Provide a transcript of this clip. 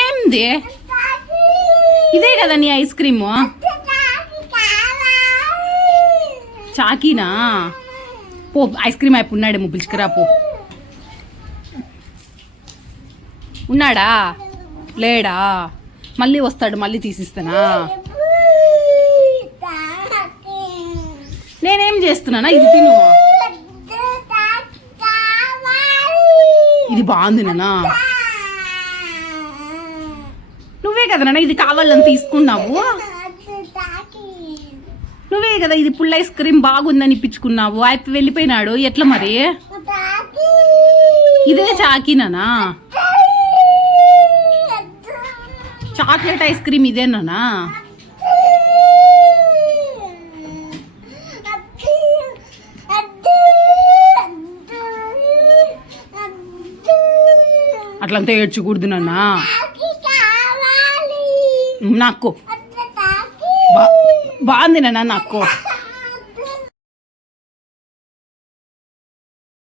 ఏంది ఇదే కదా నీ ఐస్ క్రీము? చాకీనా? పో ఐస్ క్రీమ్ అయిపో ఉన్నాడేమో పిలుచుకురా పో. ఉన్నాడా లేడా? మళ్ళీ వస్తాడు, మళ్ళీ తీసిస్తానా? నేనేం చేస్తున్నానా? ఇది తిను, ఇది బాగుంది నాన్న. నువ్వే కదా నాన్న ఇది కావాలని తీసుకున్నావు. నువ్వే కదా ఇది పుల్ల ఐస్ క్రీమ్ బాగుందని ఇప్పించుకున్నావు. అయిపో వెళ్ళిపోయినాడు, ఎట్లా మరి? ఇదే చాకీనా? చాక్లెట్ ఐస్ క్రీమ్ ఇదేనా? అట్లంతా ఏడ్చకూడదు నాన్న. నాకు బాగుంది నాన్న నాకు.